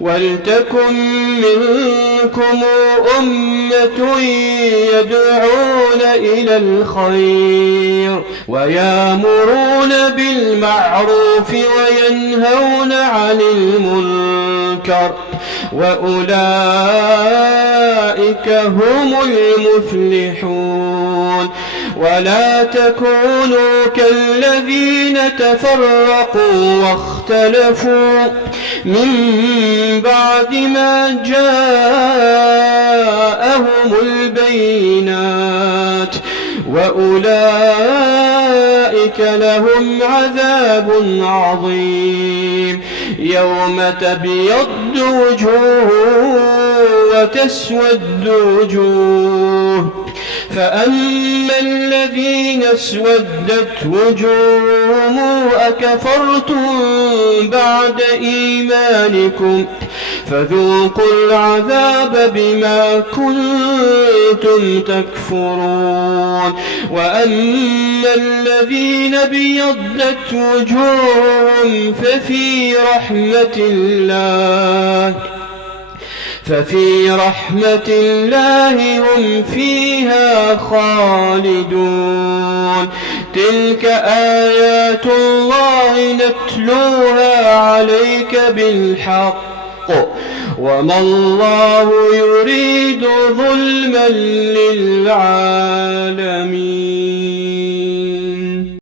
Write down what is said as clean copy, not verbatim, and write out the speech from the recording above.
ولتكن منكم أمة يدعون إلى الخير ويأمرون بالمعروف وينهون عن المنكر وأولئك هم المفلحون. ولا تكونوا كالذين تفرقوا واختلفوا من بعد ما جاءهم البينات وأولئك لهم عذاب عظيم. يوم تبيض وجوه وتسود وجوه فأما الذين اسودت وجوههم أكفرتم بعد إيمانكم فذوقوا العذاب بما كنتم تكفرون. وأما الذين ابيضت وجوههم ففي رحمة الله هم فيها خالدون. تلك آيات الله نتلوها عليك بالحق وما الله يريد ظلما للعالمين.